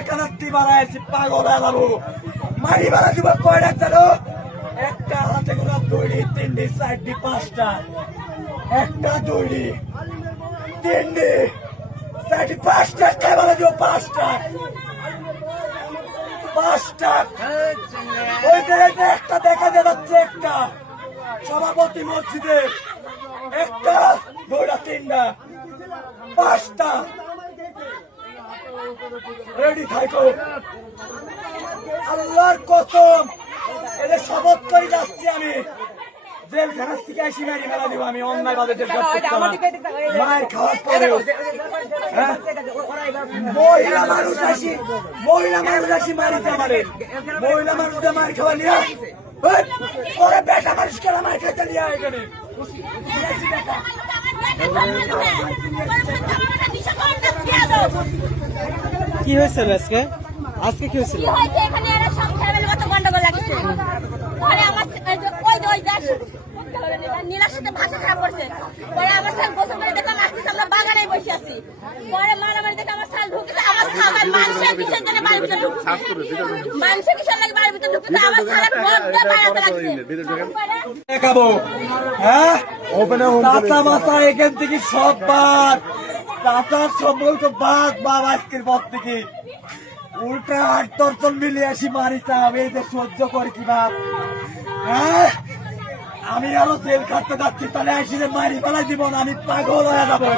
জেলখানার বাড়াইছি পাগল হয়ে যাবো মারি বাড়া দিব কয়টা জানো একটা হাতে গোনা দড়ি তিনটি চারটি পাঁচটা একটা দড়ি তিনটি চারটি পাঁচটা খেলা দিব পাঁচটা পাঁচটা ওই জায়গাতে একটা দেখা যাচ্ছে একটা সভাপতি মসজিদে একটা দুইটা তিনটা পাঁচটা রেডি থাকো আল্লাহর কসম এদের শপথ করে যাচ্ছি আমি জেলখানা থেকে আসি মারি মেলা দিব আমি অন্যায় ভাবে মায়ের খাওয়ার পরেও মহিলা মানুষ আসি মারিতে আমারে মহিলা মানুষদের মার খাওয়া নিয়ে পরে বেটা মানুষকে মার খেতে নিয়ে এখানে কি হয়েছিল আজকে আজকে কি হয়েছিল নীলার সাথে ভাষা খারাপ করছে পরে আমার সাল গোসল করে দেখলাম আসতে আমরা বাগানে বসে আছি পরে মারামারি দেখে আমার সাল ঢুকেছে আমার খাবার মানুষের কিসের জন্য বাড়ির ভিতরে ঢুকছে মানুষের কিসের লাগে বাড়ির ভিতরে ঢুকছে আমার সারা মধ্যে বাড়াতে লাগছে দেখাবো হ্যাঁ চাচা মাথা এখান থেকে সব বাদ চাচার সম্পর্ক বাদ বাবা আজকের পর থেকে উল্টা আট দর্শন মিলিয়ে আসি মারিতাম এই যে সহ্য করি কি বাপ হ্যাঁ আমি আরো জেল খাটতে যাচ্ছি তাহলে আসি মারি ফেলাই দিব না আমি পাগল হয়ে যাবো